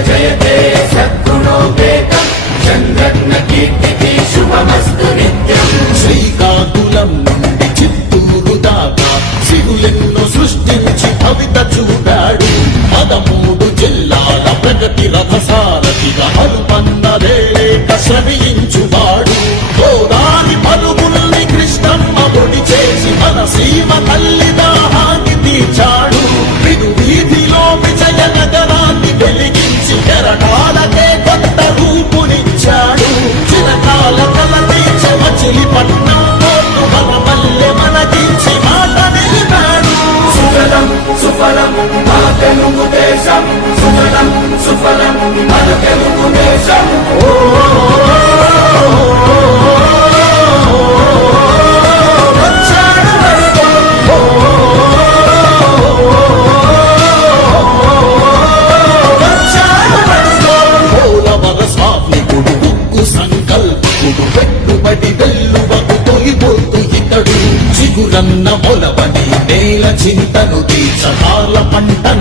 క్షమయేవ జయతే సద్గుణోపేతం చంద్రన్న కీర్తికి శుభమస్తు నిత్యం. శ్రీకాకుళం నుండి చిత్తూరు దాకా సిగులెన్నో సృష్టించి కవిత చూడాడు పదమూడు జిల్లాల ప్రగతి రథసారథిగా హనుమన్నదేలేక శ్రమించువాడు గోదాని పలుగుల్ని కృష్ణమ్మ పొడి చేసి మన సీమ తల్లి మా తెలుగు దేశం సుజలం సుఫలం మన తెలుగు దేశం వచ్చాడు చిగురన్న మొలవని నేల చింతను తీర్చకాల పంటను